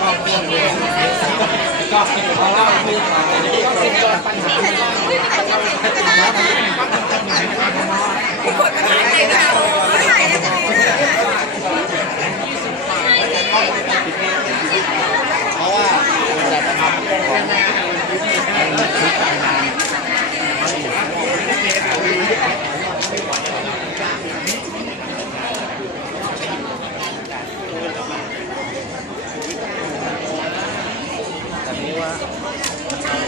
Thank you. เ